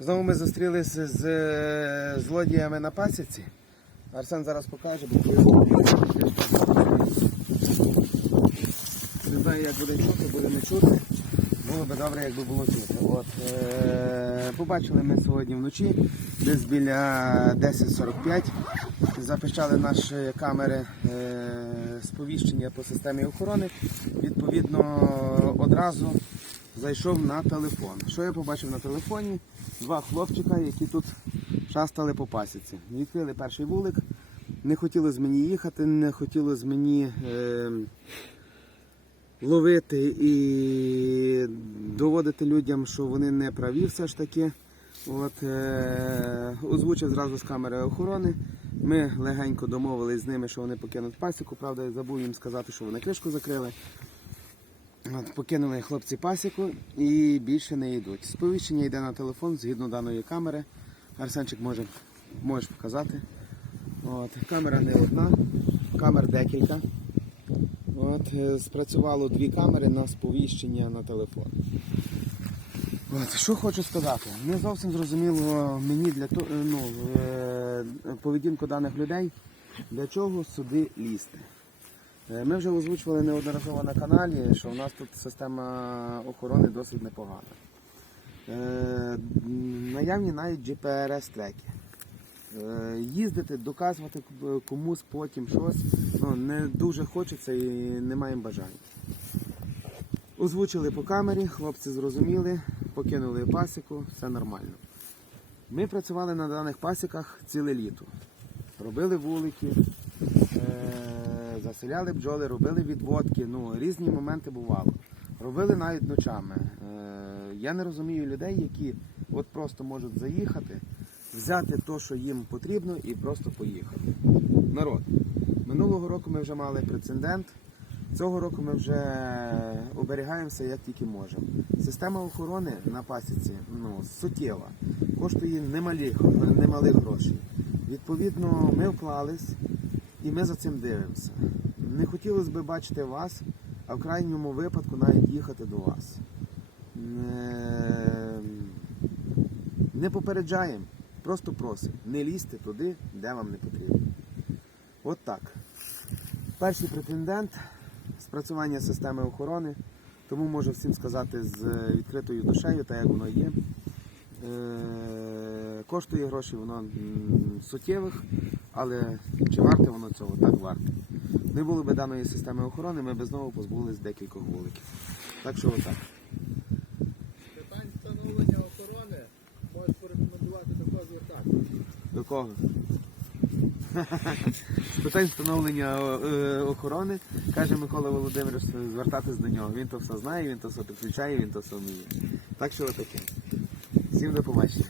Знову ми зустрілися з е, злодіями на пасіці. Арсен зараз покаже, бо не знаю, як буде чути, буде не чути. Було би добре, якби було чути. От, е, побачили ми сьогодні вночі, десь біля 10.45. Запищали наші камери е, сповіщення по системі охорони. Відповідно, одразу зайшов на телефон. Що я побачив на телефоні? Два хлопчика, які тут шастали по пасіці. Відкрили перший вулик. Не хотілося мені їхати, не хотілося мені е, ловити і доводити людям, що вони не праві все ж таки. От, е, озвучив зразу з камери охорони. Ми легенько домовились з ними, що вони покинуть пасіку. Правда, я забув їм сказати, що вони кришку закрили. Покинули хлопці пасіку і більше не йдуть. Сповіщення йде на телефон згідно даної камери. Арсенчик може можеш показати. От, камера не одна, камер декілька. От, е, спрацювало дві камери на сповіщення на телефон. От, що хочу сказати, не зовсім зрозуміло мені для того, ну, е, поведінку даних людей, для чого сюди лізти. Е, Ми вже озвучували неодноразово на каналі, що у нас тут система охорони досить непогана. Е, Наявні навіть GPRS-треки. Е, Їздити, доказувати комусь потім щось ну, не дуже хочеться і не маємо бажання. Озвучили по камері, хлопці зрозуміли, покинули пасіку, все нормально. Ми працювали на даних пасіках ціле літо. Робили вулики, заселяли бджоли, робили відводки, ну, різні моменти бувало. Робили навіть ночами. Е, я не розумію людей, які от просто можуть заїхати, взяти те, що їм потрібно, і просто поїхати. Народ. Минулого року ми вже мали прецедент. Цього року ми вже оберігаємося як тільки можемо. Система охорони на пасіці ну, суттєва, коштує немалі, немалих грошей. Відповідно, ми вклались і ми за цим дивимося. Не хотілося б бачити вас, а в крайньому випадку навіть їхати до вас. Не, не попереджаємо, просто просимо, не лізьте туди, де вам не потрібно. От так. Перший претендент спрацювання системи охорони, тому можу всім сказати з відкритою душею, так як воно є. Коштує гроші воно суттєвих, але чи варте воно цього? Так варте. Не було б даної системи охорони, ми б знову позбулись декількох вуликів. Так що отак. Питань встановлення охорони можеш порекомендувати до кого звертатися. До кого? З питань встановлення е, охорони, каже Микола Володимирович, звертатись до нього. Він то все знає, він то все підключає, він то все вміє. Так що отаке. Всім до побачення.